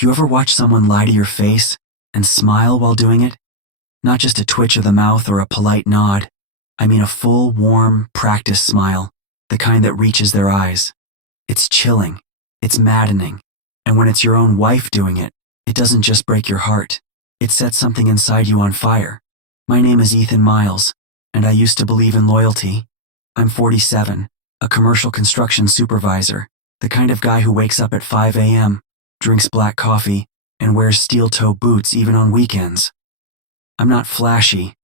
You ever watch someone lie to your face and smile while doing it? Not just a twitch of the mouth or a polite nod. I mean a full, warm, practiced smile, the kind that reaches their eyes. It's chilling. It's maddening. And when it's your own wife doing it, it doesn't just break your heart. It sets something inside you on fire. My name is Ethan Miles, and I used to believe in loyalty. I'm 47, a commercial construction supervisor, the kind of guy who wakes up at 5 a.m., drinks black coffee, and wears steel-toe boots even on weekends. I'm not flashy.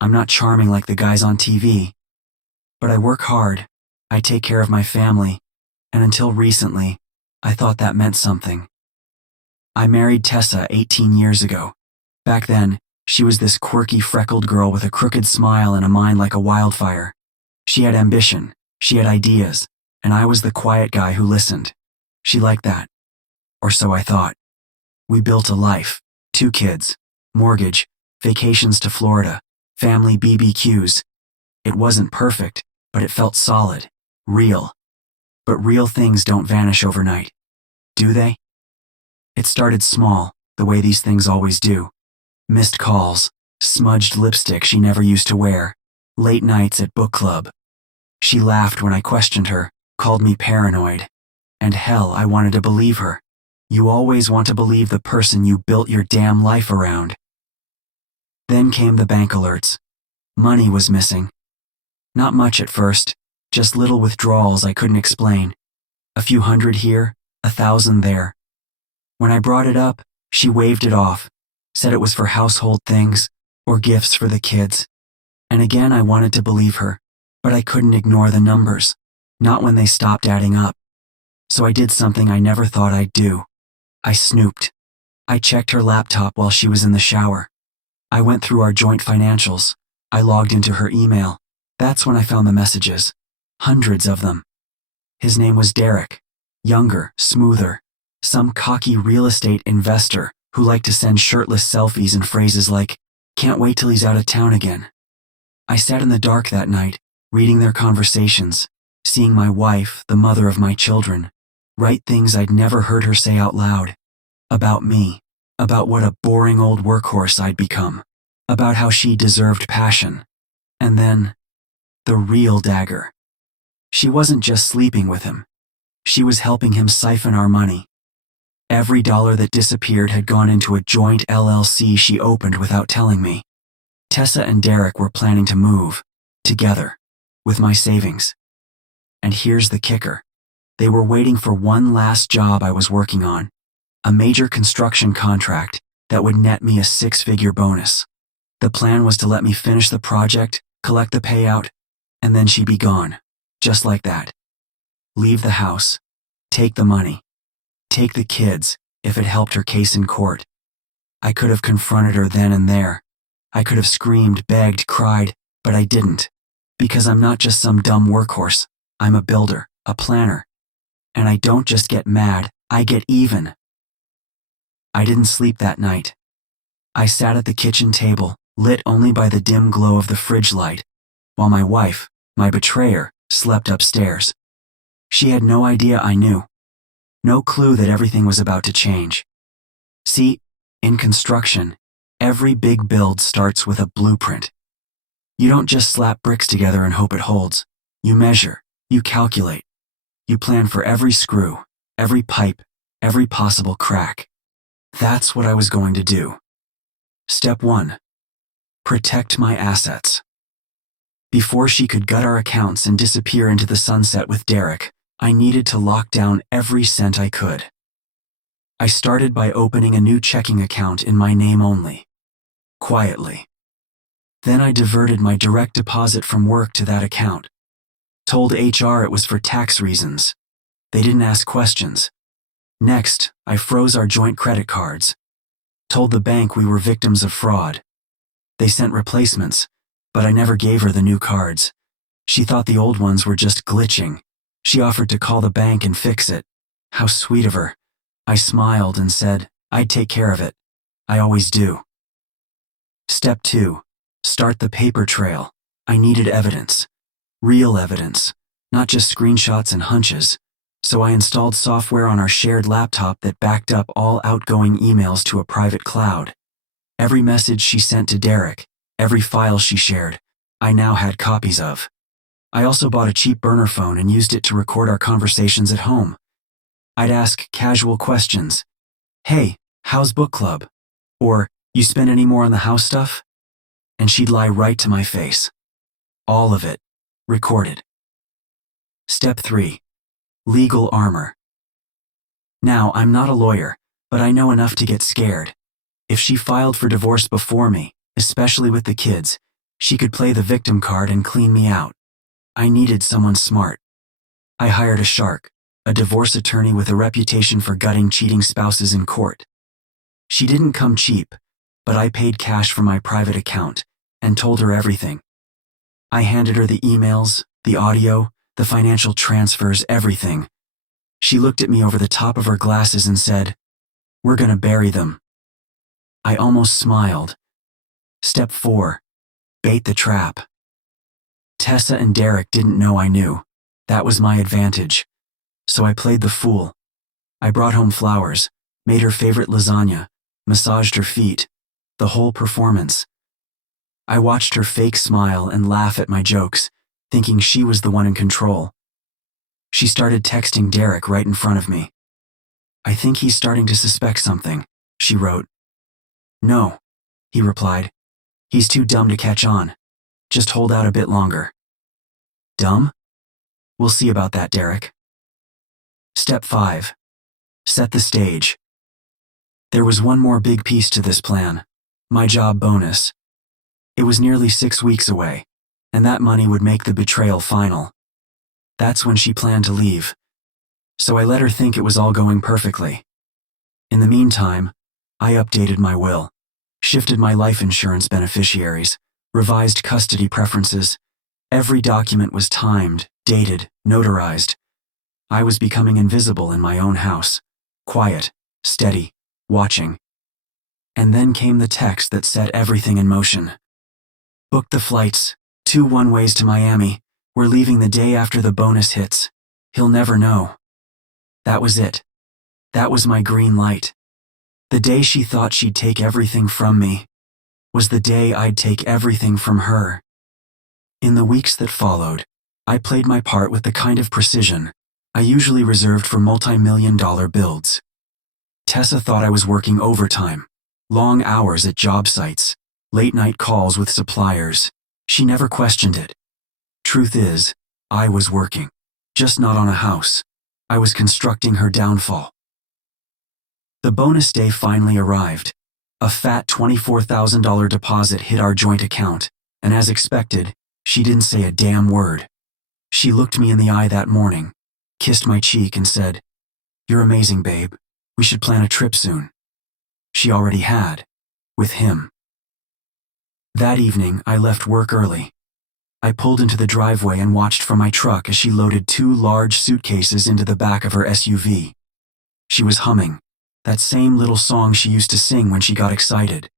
I'm not charming like the guys on TV. But I work hard. I take care of my family. And until recently, I thought that meant something. I married Tessa 18 years ago. Back then, she was this quirky, freckled girl with a crooked smile and a mind like a wildfire. She had ambition. She had ideas. And I was the quiet guy who listened. She liked that. Or so I thought. We built a life. 2 kids. Mortgage. Vacations to Florida. Family BBQs. It wasn't perfect, but it felt solid. Real. But real things don't vanish overnight. Do they? It started small, the way these things always do. Missed calls. Smudged lipstick she never used to wear. Late nights at book club. She laughed when I questioned her, called me paranoid. And hell, I wanted to believe her. You always want to believe the person you built your damn life around. Then came the bank alerts. Money was missing. Not much at first, just little withdrawals I couldn't explain. A few hundred here, 1,000 there. When I brought it up, she waved it off, said it was for household things or gifts for the kids. And again I wanted to believe her, but I couldn't ignore the numbers, not when they stopped adding up. So I did something I never thought I'd do. I snooped. I checked her laptop while she was in the shower. I went through our joint financials. I logged into her email. That's when I found the messages. Hundreds of them. His name was Derek. Younger, smoother. Some cocky real estate investor who liked to send shirtless selfies and phrases like, "Can't wait till he's out of town again." I sat in the dark that night, reading their conversations, seeing my wife, the mother of my children, write things I'd never heard her say out loud. About me. About what a boring old workhorse I'd become. About how she deserved passion. And then, the real dagger. She wasn't just sleeping with him. She was helping him siphon our money. Every dollar that disappeared had gone into a joint LLC she opened without telling me. Tessa and Derek were planning to move, together, with my savings. And here's the kicker. They were waiting for one last job I was working on, a major construction contract that would net me a 6-figure bonus. The plan was to let me finish the project, collect the payout, and then she'd be gone, just like that. Leave the house, take the money, take the kids if it helped her case in court. I could have confronted her then and there. I could have screamed, begged, cried, but I didn't, because I'm not just some dumb workhorse. I'm a builder, a planner. And I don't just get mad, I get even. I didn't sleep that night. I sat at the kitchen table, lit only by the dim glow of the fridge light, while my wife, my betrayer, slept upstairs. She had no idea I knew. No clue that everything was about to change. See, in construction, every big build starts with a blueprint. You don't just slap bricks together and hope it holds. You measure, you calculate. You plan for every screw, every pipe, every possible crack. That's what I was going to do. Step 1. Protect my assets. Before she could gut our accounts and disappear into the sunset with Derek, I needed to lock down every cent I could. I started by opening a new checking account in my name only. Quietly. Then I diverted my direct deposit from work to that account. Told HR it was for tax reasons. They didn't ask questions. Next, I froze our joint credit cards. Told the bank we were victims of fraud. They sent replacements, but I never gave her the new cards. She thought the old ones were just glitching. She offered to call the bank and fix it. How sweet of her. I smiled and said, I'd take care of it. I always do. Step 2. Start the paper trail. I needed evidence. Real evidence. Not just screenshots and hunches. So I installed software on our shared laptop that backed up all outgoing emails to a private cloud. Every message she sent to Derek, every file she shared, I now had copies of. I also bought a cheap burner phone and used it to record our conversations at home. I'd ask casual questions. Hey, how's book club? Or, you spent any more on the house stuff? And she'd lie right to my face. All of it. Recorded. Step 3. Legal armor. Now, I'm not a lawyer, but I know enough to get scared. If she filed for divorce before me, especially with the kids, she could play the victim card and clean me out. I needed someone smart. I hired a shark, a divorce attorney with a reputation for gutting cheating spouses in court. She didn't come cheap, but I paid cash from my private account and told her everything. I handed her the emails, the audio, the financial transfers, everything. She looked at me over the top of her glasses and said, "We're gonna bury them." I almost smiled. Step 4. Bait the trap. Tessa and Derek didn't know I knew. That was my advantage. So I played the fool. I brought home flowers, made her favorite lasagna, massaged her feet, the whole performance. I watched her fake smile and laugh at my jokes, thinking she was the one in control. She started texting Derek right in front of me. "I think he's starting to suspect something," she wrote. "No," he replied. "He's too dumb to catch on. Just hold out a bit longer." Dumb? We'll see about that, Derek. Step 5. Set the stage. There was one more big piece to this plan. My job bonus. It was nearly 6 weeks away, and that money would make the betrayal final. That's when she planned to leave. So I let her think it was all going perfectly. In the meantime, I updated my will, shifted my life insurance beneficiaries, revised custody preferences. Every document was timed, dated, notarized. I was becoming invisible in my own house, quiet, steady, watching. And then came the text that set everything in motion. "Booked the flights, 2 one-ways to Miami. We're leaving the day after the bonus hits. He'll never know." That was it. That was my green light. The day she thought she'd take everything from me was the day I'd take everything from her. In the weeks that followed, I played my part with the kind of precision I usually reserved for multi-million-dollar builds. Tessa thought I was working overtime, long hours at job sites, late-night calls with suppliers. She never questioned it. Truth is, I was working, just not on a house. I was constructing her downfall. The bonus day finally arrived. A fat $24,000 deposit hit our joint account, and as expected, she didn't say a damn word. She looked me in the eye that morning, kissed my cheek and said, "You're amazing, babe. We should plan a trip soon." She already had, with him. That evening, I left work early. I pulled into the driveway and watched from my truck as she loaded 2 large suitcases into the back of her SUV. She was humming, that same little song she used to sing when she got excited.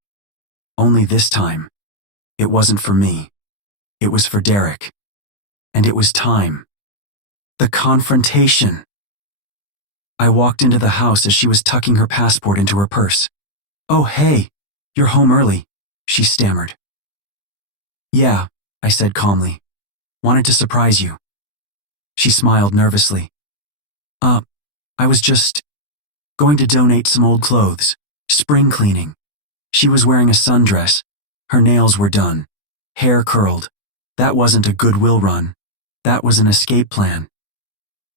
Only this time, it wasn't for me. It was for Derek. And it was time. The confrontation. I walked into the house as she was tucking her passport into her purse. "Oh, hey, you're home early," she stammered. "Yeah," I said calmly. "Wanted to surprise you." She smiled nervously. I was just going to donate some old clothes. Spring cleaning." She was wearing a sundress. Her nails were done. Hair curled. That wasn't a goodwill run. That was an escape plan.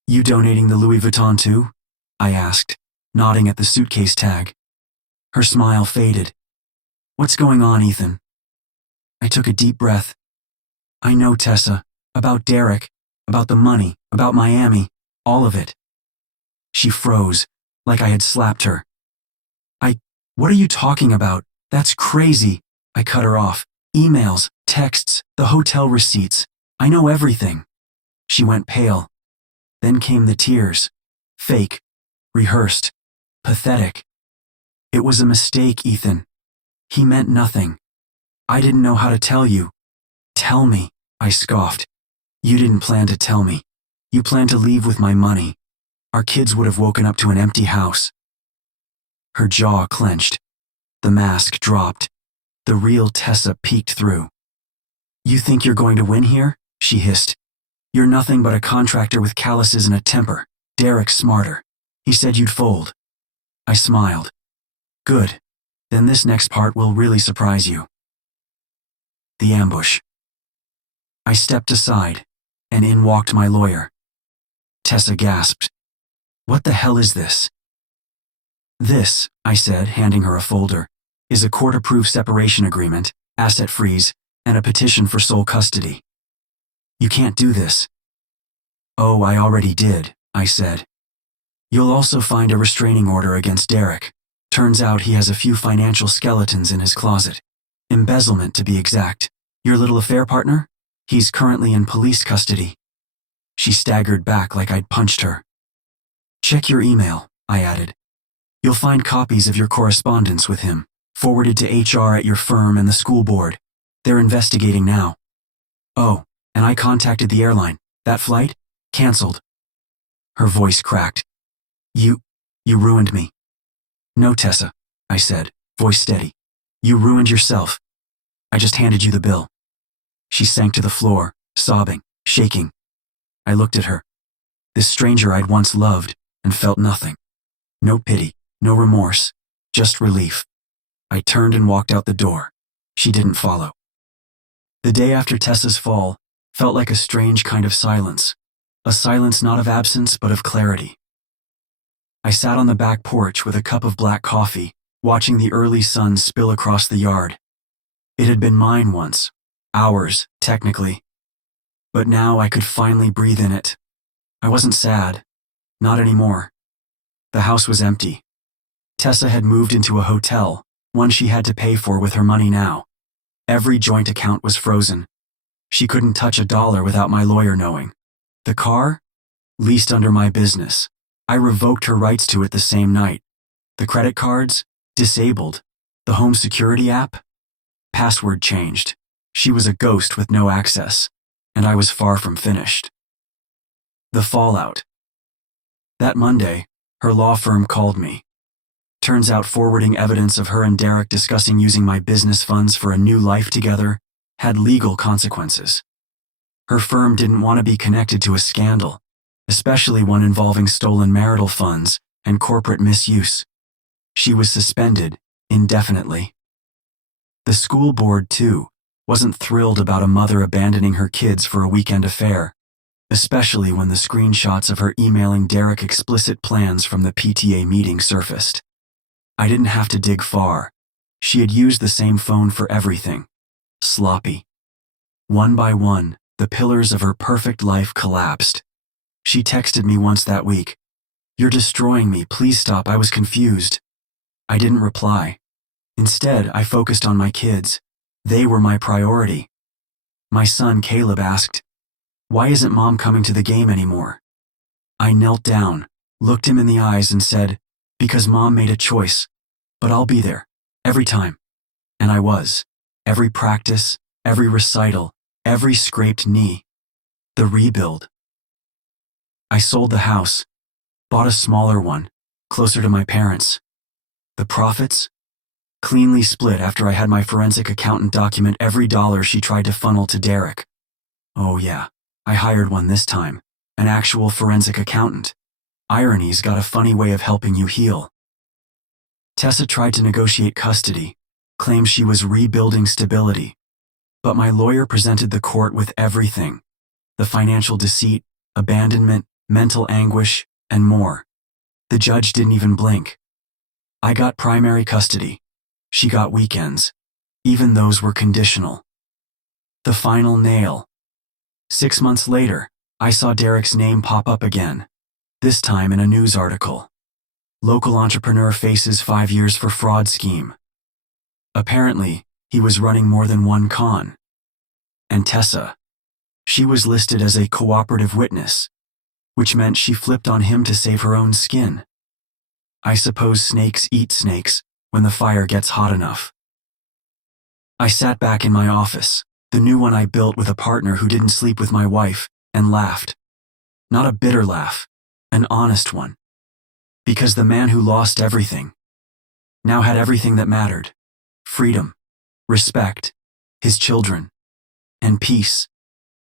"You donating the Louis Vuitton too?" I asked, nodding at the suitcase tag. Her smile faded. "What's going on, Ethan?" I took a deep breath. "I know, Tessa. About Derek. About the money. About Miami. All of it." She froze, like I had slapped her. What are you talking about? That's crazy." I cut her off. "Emails, texts, the hotel receipts. I know everything." She went pale. Then came the tears. Fake. Rehearsed. Pathetic. "It was a mistake, Ethan. He meant nothing. I didn't know how to tell you." "Tell me," I scoffed. "You didn't plan to tell me. You planned to leave with my money." our kids would have woken up to an empty house. Her jaw clenched. The mask dropped. The real Tessa peeked through. "You think you're going to win here?" she hissed. "You're nothing but a contractor with calluses and a temper. Derek's smarter. He said you'd fold." I smiled. "Good. Then this next part will really surprise you." The ambush. I stepped aside, and in walked my lawyer. Tessa gasped. "What the hell is this?" "This," I said, handing her a folder, "is a court-approved separation agreement, asset freeze, and a petition for sole custody." "You can't do this." "Oh, I already did," I said. "You'll also find a restraining order against Derek. Turns out he has a few financial skeletons in his closet. Embezzlement, to be exact. Your little affair partner? He's currently in police custody." She staggered back like I'd punched her. "Check your email," I added. "You'll find copies of your correspondence with him, forwarded to HR at your firm and the school board. They're investigating now. Oh, and I contacted the airline. That flight? Cancelled." Her voice cracked. You ruined me." "No, Tessa," I said, voice steady. "You ruined yourself. I just handed you the bill." She sank to the floor, sobbing, shaking. I looked at her. This stranger I'd once loved and felt nothing. No pity, no remorse, just relief. I turned and walked out the door. She didn't follow. The day after Tessa's fall felt like a strange kind of silence. A silence not of absence but of clarity. I sat on the back porch with a cup of black coffee, watching the early sun spill across the yard. It had been mine once. Ours, technically. But now I could finally breathe in it. I wasn't sad. Not anymore. The house was empty. Tessa had moved into a hotel, one she had to pay for with her money now. Every joint account was frozen. She couldn't touch $1 without my lawyer knowing. The car? Leased under my business. I revoked her rights to it the same night. The credit cards? Disabled. The home security app? Password changed. She was a ghost with no access, and I was far from finished. The fallout. That Monday, her law firm called me. Turns out forwarding evidence of her and Derek discussing using my business funds for a new life together had legal consequences. Her firm didn't want to be connected to a scandal, especially one involving stolen marital funds and corporate misuse. She was suspended indefinitely. The school board, too, wasn't thrilled about a mother abandoning her kids for a weekend affair, especially when the screenshots of her emailing Derek explicit plans from the PTA meeting surfaced. I didn't have to dig far. She had used the same phone for everything. Sloppy. One by one, the pillars of her perfect life collapsed. She texted me once that week. "You're destroying me, please stop, I was confused." I didn't reply. Instead, I focused on my kids. They were my priority. My son Caleb asked, "Why isn't Mom coming to the game anymore?" I knelt down, looked him in the eyes and said, "Because Mom made a choice, but I'll be there, every time." And I was. Every practice, every recital, every scraped knee. The rebuild. I sold the house, bought a smaller one, closer to my parents. The profits? Cleanly split after I had my forensic accountant document every dollar she tried to funnel to Derek. Oh yeah, I hired one this time, an actual forensic accountant. Irony's got a funny way of helping you heal. Tessa tried to negotiate custody, claimed she was rebuilding stability. But my lawyer presented the court with everything: the financial deceit, abandonment, mental anguish, and more. The judge didn't even blink. I got primary custody. She got weekends. Even those were conditional. The final nail. 6 months later, I saw Derek's name pop up again, this time in a news article. Local entrepreneur faces 5 years for fraud scheme. Apparently, he was running more than one con. And Tessa. She was listed as a cooperative witness, which meant she flipped on him to save her own skin. I suppose snakes eat snakes when the fire gets hot enough. I sat back in my office, the new one I built with a partner who didn't sleep with my wife, and laughed. Not a bitter laugh, an honest one. Because the man who lost everything now had everything that mattered: freedom, respect, his children, and peace.